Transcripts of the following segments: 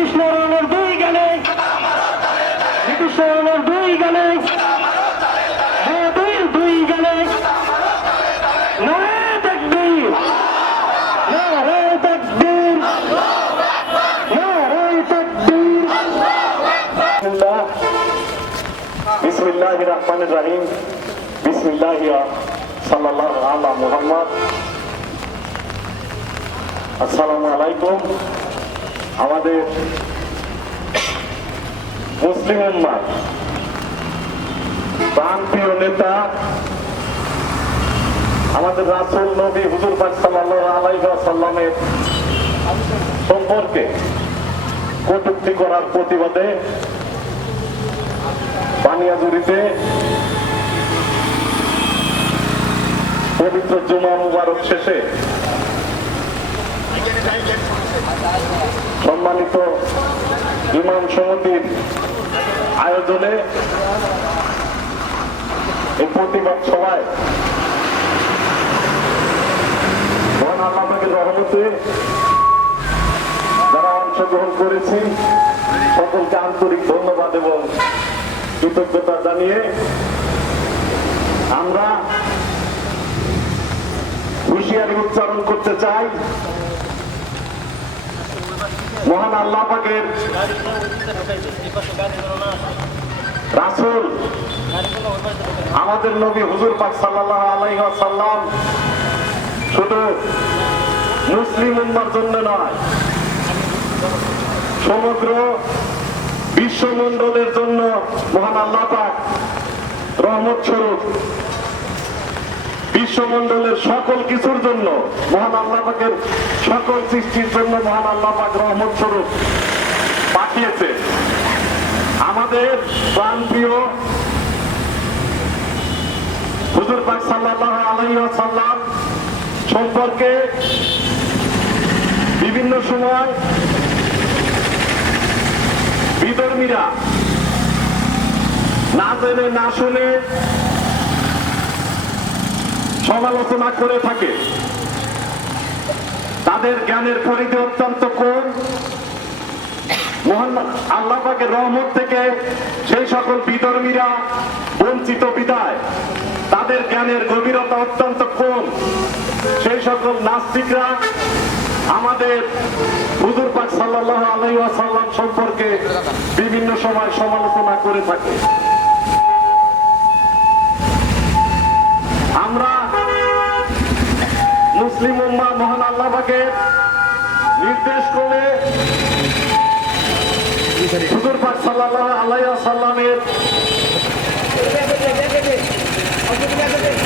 নীতিশনারায়ণের দুই গানে নীতিশনারায়ণের দুই গানে মোদীর দুই গানে নারে তাকবীর নারে তাকবীর নারে তাকবীর বিসমিল্লাহ রহমান রহিম বিসমিল্লাহ সাল্লাল্লাহু আলা মুহাম্মদ আসসালামু আলাইকুম আমাদের মুসলিম উম্মাহ, প্রাণপ্রিয় নেতা, আমাদের রাসুল নবী হুজুর পাক আলাইহি সম্পর্কে কটূক্তি করার প্রতিবাদে বানিয়াজুরিতে পবিত্র জুমা মুবারক শেষে সম্মানিত ইমাম সমিতির আয়োজনে এই প্রতিবাদ সভায় যারা অংশগ্রহণ করেছি, সকলকে আন্তরিক ধন্যবাদ এবং কৃতজ্ঞতা জানিয়ে আমরা হুঁশিয়ারি উচ্চারণ করতে চাই। মহান আল্লাহ পাকের রাসুল, আমাদের নবী হুজুর পাক সাল্লাল্লাহু আলাইহি ওয়াসাল্লাম শুধু মুসলিম উম্মার জন্য নয়, সমগ্র বিশ্বমণ্ডলের জন্য মহান আল্লাহ পাক রহমত স্বরূপ। বিশ্বমণ্ডলের সকল কিছুর জন্য মহান আল্লাহ পাকের সকল সৃষ্টির জন্য মহান আল্লাহ রহমত স্বরূপ পাঠিয়েছে। আমাদের প্রাণপ্রিয় হুজুর পাক সাল্লাল্লাহু আলাইহি সম্পর্কে বিভিন্ন সময় বিধর্মীরা না জেনে না শুনে সমালোচনা করে থাকে। তাদের জ্ঞানের পরিধি অত্যন্ত কম। রহমত থেকে সেই সকল বিধর্মীরা বঞ্চিত বিদায়। তাদের জ্ঞানের গভীরতা অত্যন্ত কম। সেই সকল নাস্তিকরা আমাদের হুজুর পাক আলাইহি সম্পর্কে বিভিন্ন সময় সমালোচনা করে থাকে। আমরা মুসলিম উম্মা মহান আল্লাহ পাকের নির্দেশ করে হুজুর পাক সাল্লাল্লাহু আলাইহি ওয়াসাল্লামের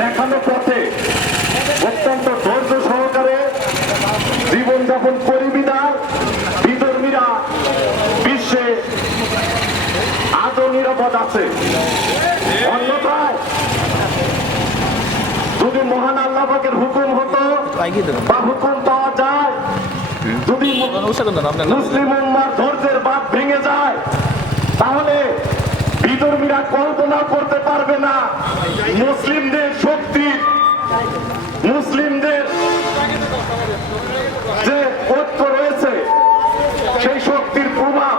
দেখানো পথে অত্যন্ত ধৈর্য সহকারে জীবনযাপন পরিবিদার বিধর্মীরা বিশ্বে আদৌ নিরাপদ আছে। অন্যথায় যদি মহান আল্লাহ পাকের হুকুম হতো বা হুকুম পাওয়া যায় যদি মুসলিম উম্মার ধৈর্যের বাদ ভেঙে যায় তাহলে বিধর্মীরা কল্পনা করতে পারবে না। মুসলিমদের শক্তি মুসলিমদের যে ঐক্য রয়েছে সেই শক্তির প্রভাব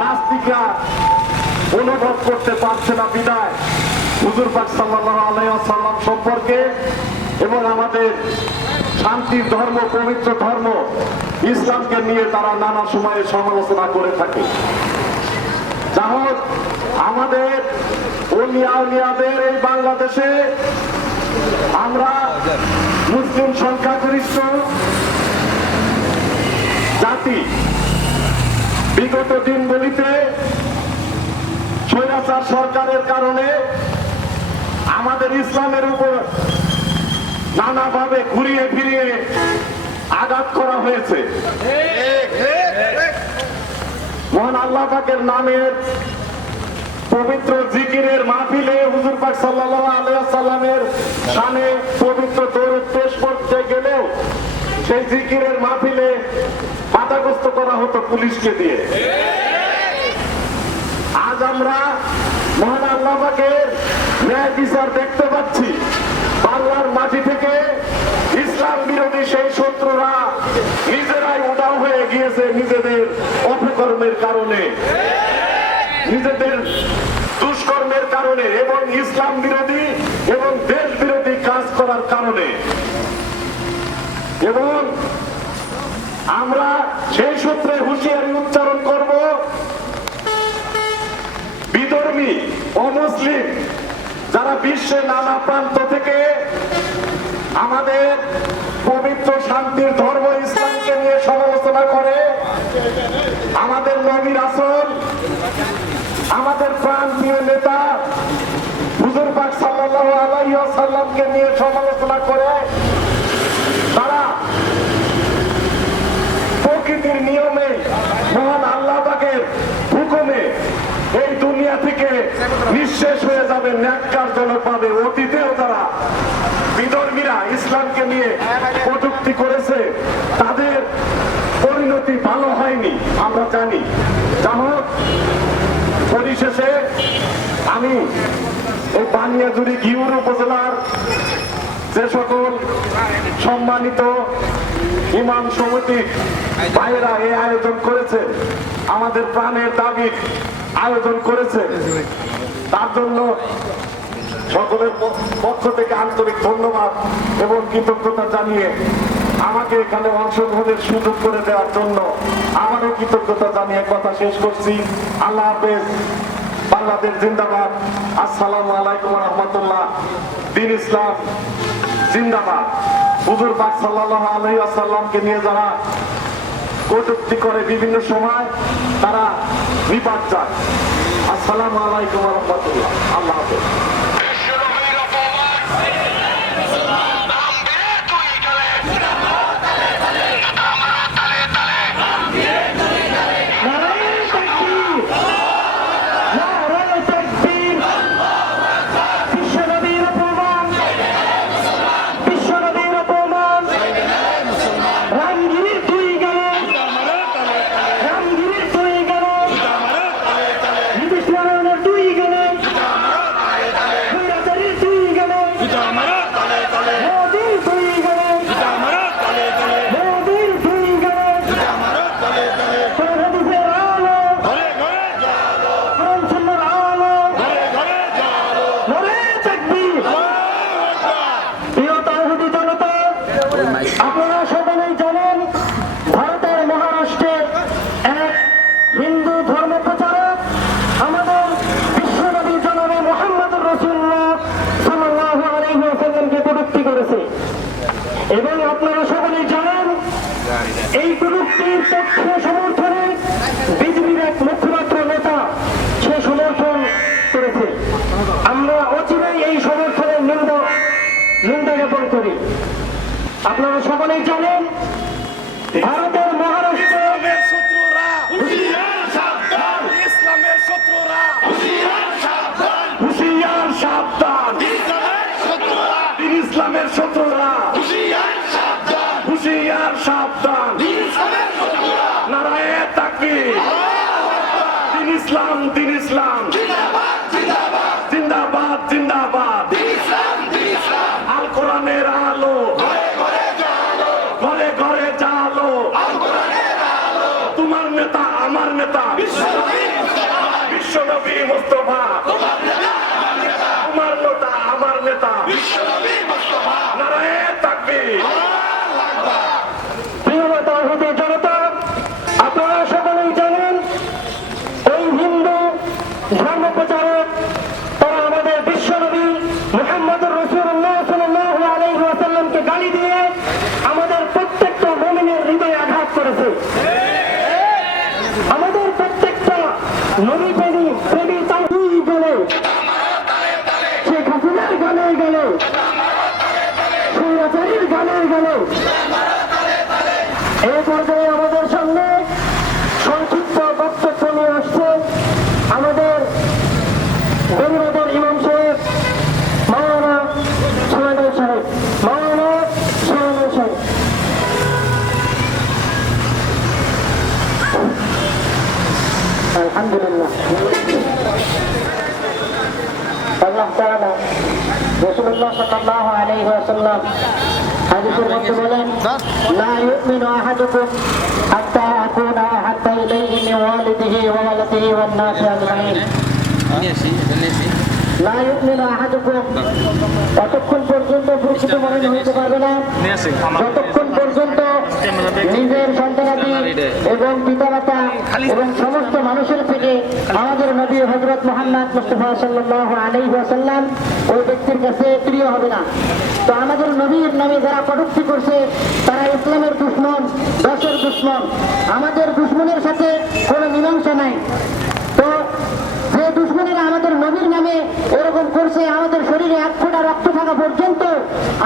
নাস্তিকরা অনুভব করতে পারছে না বিদায়। হুজুর পাক সাল্লাল্লাহু আলাইহি ওয়াসাল্লাম সম্পর্কে এবং আমাদের শান্তির ধর্ম, পবিত্র ধর্ম ইসলামকে নিয়ে তারা নানা সময়ে সমালোচনা করে থাকে। যা হোক, আমাদের উলিয়া উলিয়াদের এই বাংলাদেশে আমরা মুসলিম সংখ্যাগরিষ্ঠ জাতি। বিগত দিনগুলিতে স্বৈরাচার সরকারের কারণে আমাদের ইসলামের উপর নানাভাবে ঘুরিয়ে ফিরিয়ে আঘাত করা হয়েছে। মহান আল্লাহ পাকের নামের পবিত্র জিকিরের মাহফিলে হুজুর পাক সাল্লাল্লাহু আলাইহি সাল্লামের শানে পবিত্র দরুদ পেশ করতে গেলেও সেই জিকিরের মাহফিলে বাধাগ্রস্ত করা হতো পুলিশকে দিয়ে। আজ আমরা দেখতে পাচ্ছি। বাংলার মাটি থেকে ইসলাম বিরোধী সেই শত্রুরা নিজেরাই উদাও হয়ে গিয়েছে নিজেদের অফিস দুষ্কর্মের কারণে। নিজেদের দুষ্কর্মের কারণে এবং ইসলাম বিরোধী এবং দেশ বিরোধী কাজ করার কারণে। এবং আমরা সেই সূত্রে হুঁশিয়ারি উচ্চারণ করব বিধর্মী অমুসলিম, যারা বিশ্বের নানা প্রান্ত থেকে আমাদের পবিত্র শান্তির ধর্ম ইসলামকে নিয়ে সমালোচনা করে, আমাদের নবীর আসল, আমাদের প্রাণ প্রিয় নেতা হুজুর পাক সাল্লাল্লাহু আলাইহি ওয়াসাল্লামকে নিয়ে সমালোচনা করে, তারা প্রকৃতির নিয়মে মহান আল্লাহ পাকের হুকুমে দুনিয়া থেকে নিঃশেষ হয়ে যাবে ন্যাক্কারজনক ভাবে। অতীতেও তারা বিধর্মীরা ইসলামকে নিয়ে কটূক্তি করেছে, তাদের পরিণতি ভালো হয়নি, আমরা জানি। পরিশেষে আমি এই বানিয়াজুরি ঘিউর উপজেলার যে সকল সম্মানিত ইমাম সমিতির ভাইয়েরা এই আয়োজন করেছে আমাদের প্রাণের দাবি আয়োজন করেছে। তার জন্য সকলের পক্ষ থেকে আন্তরিক ধন্যবাদ এবং কৃতজ্ঞতা জানিয়ে আমাকে এখানে অংশগ্রহণের সুযোগ করে দেওয়ার জন্য আমারও কৃতজ্ঞতা জানিয়ে কথা শেষ করছি। আল্লাহ হাফেজ। বাংলাদেশ জিন্দাবাদ। আসসালামু আলাইকুম রহমতুল্লাহ। দিন ইসলাম জিন্দাবাদ। হুজুর পাক সাল্লাহ আলাইহি ওয়াসাল্লামকে নিয়ে যারা কটূক্তি করে বিভিন্ন সময় তারা বিপাক যায় আসসালামু আলাইকুম রহমতুল্লাহ। আল্লাহ হাফেজ। আপনারা সকলেই জানেন ভারতের মহারাষ্ট্রের শত্রুরা। ইসলামের শত্রুরা। হুঁশিয়ার সাবধান। ইসলামের শত্রুরা। হুঁশিয়ার সাবধান। নারায়ণ তাকবীর দিন ইসলাম দিন ইসলাম। জিন্দাবাদ জিন্দাবাদ। জিন্দাবাদ জিন্দাবাদ ইসলাম ইসলাম আল কোরআনের আলো ঘরে ঘরে জালো ঘরে ঘরে জালো তোমার নেতা আমার নেতা বিশ্বনবী মুস্তফা। তোমার নেতা আমার নেতা নারায়ণ তাকবীর প্রিয় তাওহীদি জনতা আপনারা সকলেই জানেন ওই হিন্দু ধর্ম প্রচারক তারা আমাদের বিশ্বনবী মুহাম্মদুর রাসূলুল্লাহ সাল্লাল্লাহু আলাইহি ওয়াসাল্লামকে গালি দিয়ে আমাদের প্রত্যেকটা মুমিনের হৃদয়ে আঘাত করেছে আমাদের প্রত্যেকটা নবী প্রেমী প্রেমী তাওহীদ গেলে শেখ হাসিনার গানে গেলে স্বৈরাচারীর গানে গেলে এই পর্যায়ে আমাদের সামনে সংক্ষিপ্ত বক্তব্য নিয়ে আসছে আমাদের গরিবাদের ইমাম সাহেব মাওলানা সোহেল সাহেব মাওলানা সোহেল সাহেব রসুল্লাহ সাল্লাল্লাহু আলাইহি ওয়াসাল্লাম। হাদিসের মধ্যে বলেন, লা ইউমিনু আহাদুকুম হাত্তা আকুনা হাত্তা ইলাইহি মিন ওয়ালিদিহি ওয়া ওয়ান আজমাইন। লা ইউমিনু আহাদুকুম ততক্ষণ পর্যন্ত পরিচিত মনে হতে পারবে না। যতক্ষণ পর্যন্ত নিজের সন্তানাদি এবং পিতামাতা এবং সমস্ত মানুষের থেকে আমাদের নবী হজরত মোহাম্মদ মুস্তফা সাল্লাহ আলাই সাল্লাম ওই ব্যক্তির কাছে প্রিয় হবে না। তো আমাদের নবীর নামে যারা কটুক্তি করছে তারা ইসলামের দুশ্মন দশের দুশ্মন। আমাদের দুশ্মনের সাথে কোনো মীমাংসা নাই। দুশ্মনেরা আমাদের নবীর নামে এরকম করছে, আমাদের শরীরে এক ফোঁটা রক্ত থাকা পর্যন্ত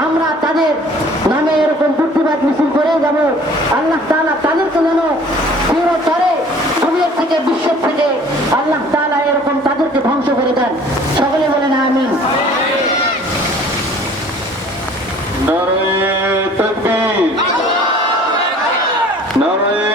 আমরা তাদের নামে এরকম প্রতিবাদ মিছিল করে যাব। আল্লাহ তাআলা তাদেরকে যেন চিরতরে দুনিয়ার থেকে, বিশ্বের থেকে আল্লাহ তাআলা এরকম তাদেরকে ধ্বংস করে দেন। সকলে বলেন আমিন। নারায়ে তাকবীর। নারায়ে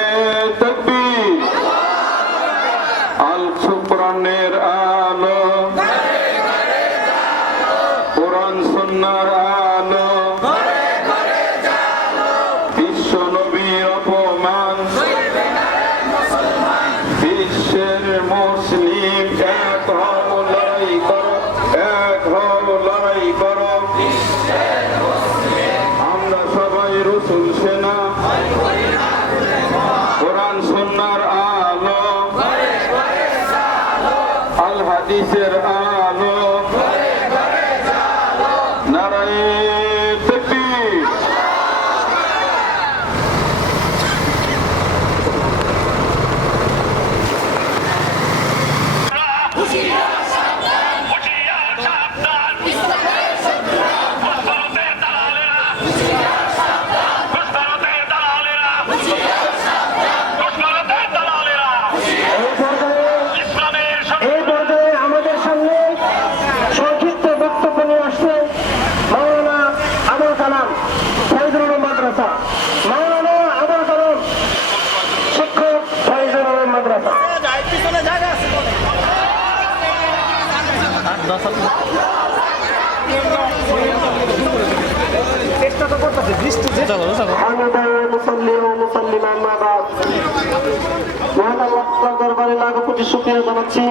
দরবারে লাখো কোটি শুকরিয়া জানাচ্ছি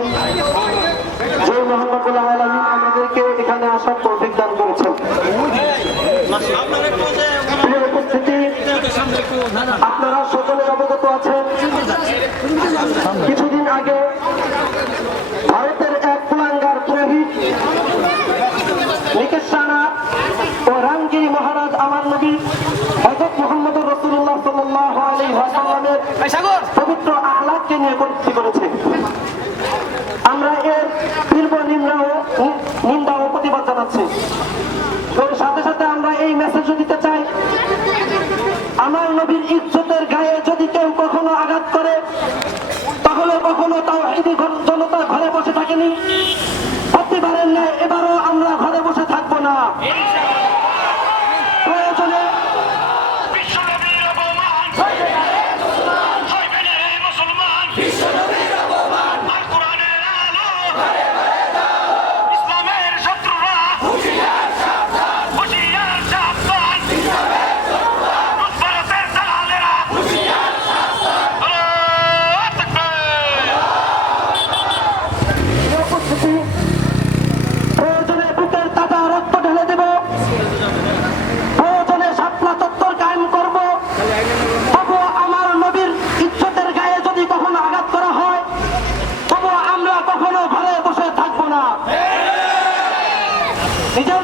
যে মোহাম্মদুল আলামিন আমাদেরকে এখানে আসার তৌফিক দান করেছেন আপনারা সকলে অবগত আছেন কিছুদিন আগে ভারতের এক কুলাঙ্গার পুরোহিত নিকেশ রানা ও রামগিরি মহারাজ আমার নবী হজরত মোহাম্মদ রসুল্লাহ সাল্লাহ আলী ওয়াসাল্লামের পবিত্র আহ্লাদকে নিয়ে কটূক্তি করেছে। আমরা এর তীব্র নিন্দা ও নিন্দা ও প্রতিবাদ জানাচ্ছি। এর সাথে সাথে আমরা এই মেসেজও দিতে চাই। আমার নবীর ইজ্জতের গায়ে যদি কেউ কখনো আঘাত করে তাহলে কখনো তাও জনতা ঘরে বসে থাকেনি প্রতিবারের ন্যায় এবারও আমরা ঘরে বসে থাকব না প্রয়োজনে বিশ্বনবীর অপমান ছয়বেনের এই মুসলমান আর কোরআনের আলো ইসলামের শত্রুরা হুঁশিয়ার সাবধান মুসলমানদের দালালেরা আল্লাহু তাকবীর উপস্থিতি প্রয়োজনে বুকের তাজা রক্ত ঢেলে দেব প্রয়োজনে শাপলা চত্বর কায়েম করব তবু আমার নবীর ইজ্জতের গায়ে যদি কখনো আঘাত করা হয় তবু আমরা কখনো ঘরে বসে থাকব না নিজের চা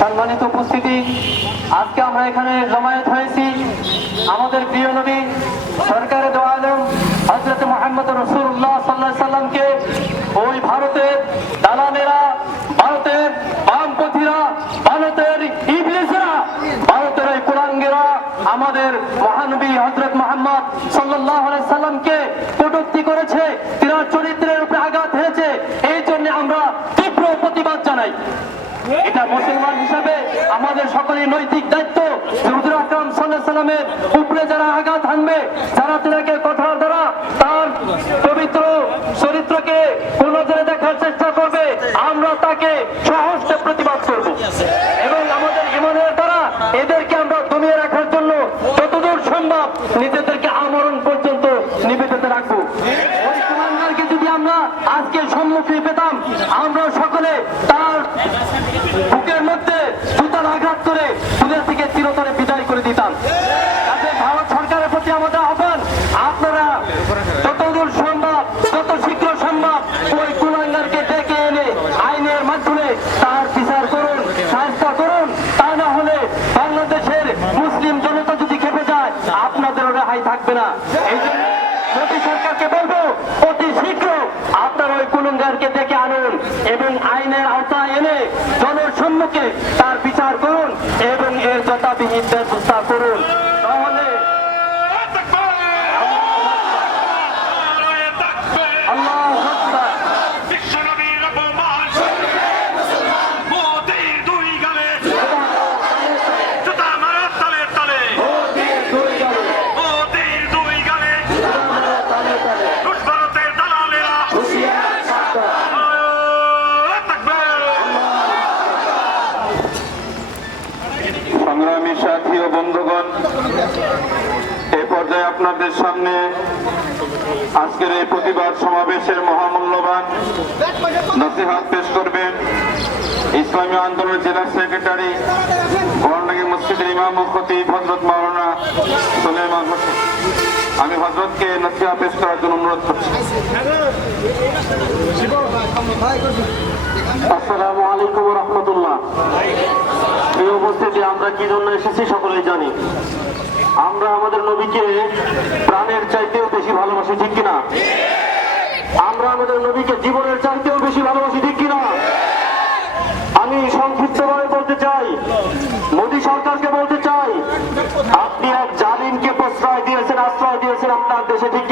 সম্মানিত উপস্থিতি, আজকে আমরা এখানে জমায়েত হয়েছি আমাদের প্রিয় নবী সরকারের দোয়া আলম হজরত মোহাম্মদ রসুল্লাহ সাল্লাহ সাল্লামকে ওই ভারতের দালালেরা ভারতের বামপন্থীরা ভারতের ইবলিসরা ভারতের এই কুলাঙ্গেরা আমাদের মহানবী হজরত মোহাম্মদ সাল্লাহ সাল্লামকে কটূক্তি করেছে তিনার চরিত্রের উপরে আঘাত হয়েছে এই জন্য আমরা তীব্র প্রতিবাদ জানাই এটা মুসলমান হিসাবে আমাদের সকলের নৈতিক দায়িত্ব। আকরাম সাল্লাহ সাল্লামের উপরে যারা আঘাত হানবে, যারা দ্বারা তার পবিত্র চরিত্রকে দেখার চেষ্টা করবে, আমরা তাকে প্রতিবাদ করব। এবং আমাদের ইমানের দ্বারা এদেরকে আমরা দমিয়ে রাখার জন্য যতদূর সম্ভব নিজেদেরকে আমরণ পর্যন্ত নিবেদিত রাখব। যদি আমরা আজকে সম্মুখীন পেতাম, আমরা সকলে তার বুকের মধ্যে জুতার আঘাত করে দুনিয়া থেকে চিরতরে বিদায় করে দিতাম কাজে ভারত সরকারের প্রতি আমাদের আহ্বান আপনারা যতদূর সম্ভব যত শীঘ্র সম্ভব ওই কুলাঙ্গারকে ডেকে এনে আইনের মাধ্যমে তার বিচার করুন শাস্তা করুন তা না হলে বাংলাদেশের মুসলিম জনতা যদি খেপে যায় আপনাদের রেহাই থাকবে না এই জন্য মোদী সরকারকে বলব অতি শীঘ্র আপনার ওই কুলুঙ্গারকে ডেকে আনুন এবং আইনের আওতায় এনে জনের সম্মুখে তার বিচার করুন এবং এর যথাবিহিত ব্যবস্থা করুন সামনে আজকের এই প্রতিবাদ সমাবেশের মহামূল্যবান নসিহাত পেশ করবেন ইসলামী আন্দোলন জেলা সেক্রেটারি বর্ণাগী মসজিদের ইমাম খতিব হজরত মাওলানা সুলেমান হোসেন। আমি হজরতকে নসিহা পেশ করার জন্য অনুরোধ করছি। আসসালামু আলাইকুম রহমতুল্লাহ। এই উপস্থিতি, আমরা কি জন্য এসেছি সকলেই জানি। আমরা আমাদের নবীকে প্রাণের চাইতেও বেশি ভালোবাসি, ঠিক কিনা? আমরা আমাদের নবীকে জীবনের চাইতেও বেশি ভালোবাসি, ঠিক কিনা? আমি সংক্ষিপ্তভাবে বলতে চাই, মোদী সরকারকে বলতে চাই, আপনি এক জালিমকে প্রশ্রয় দিয়েছেন, আশ্রয় দিয়েছেন আপনার দেশে, ঠিক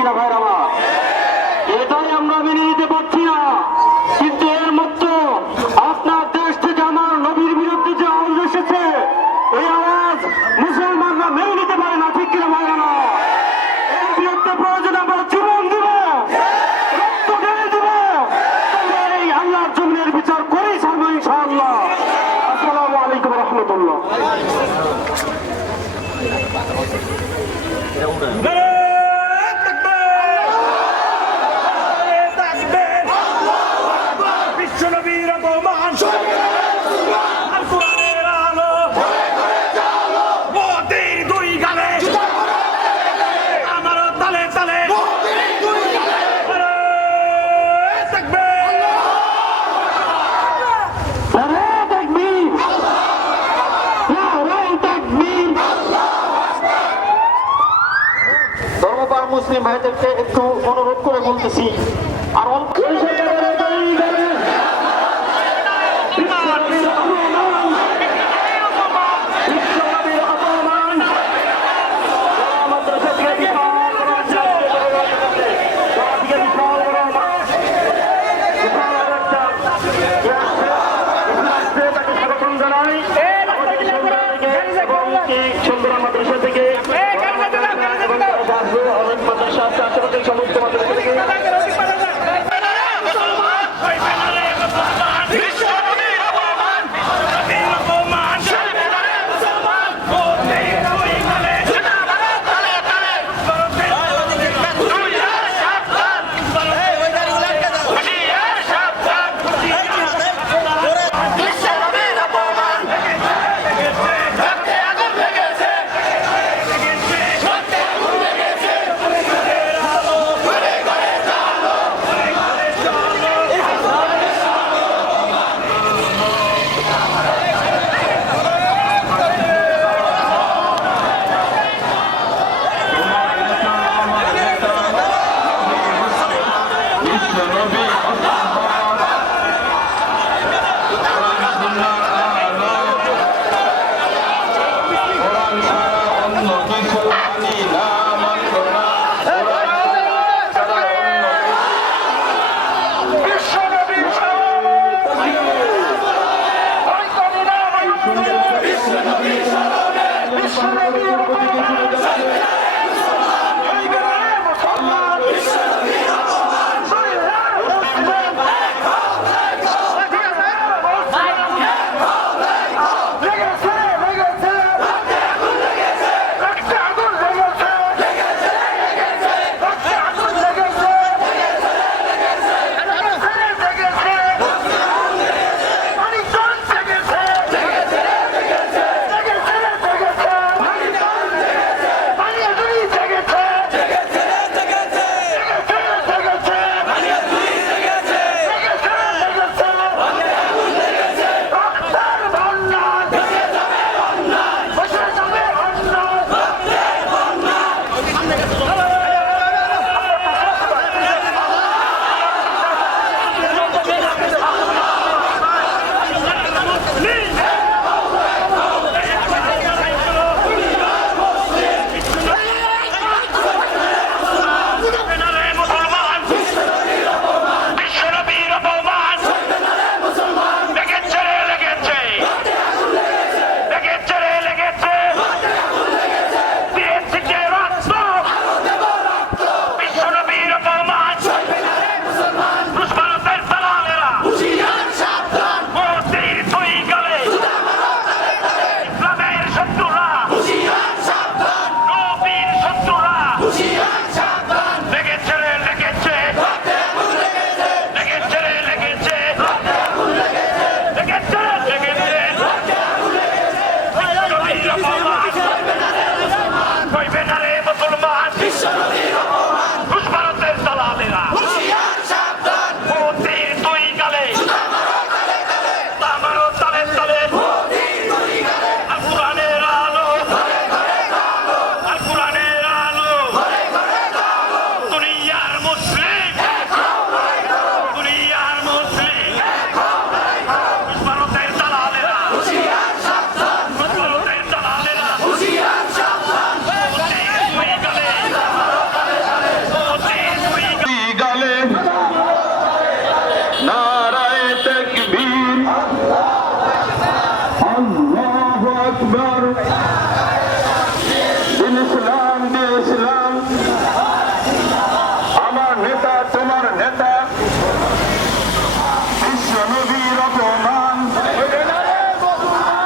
Hell মুসলিম ভাইদেরকে একটু অনুরোধ করে বলতেছি আর অল্প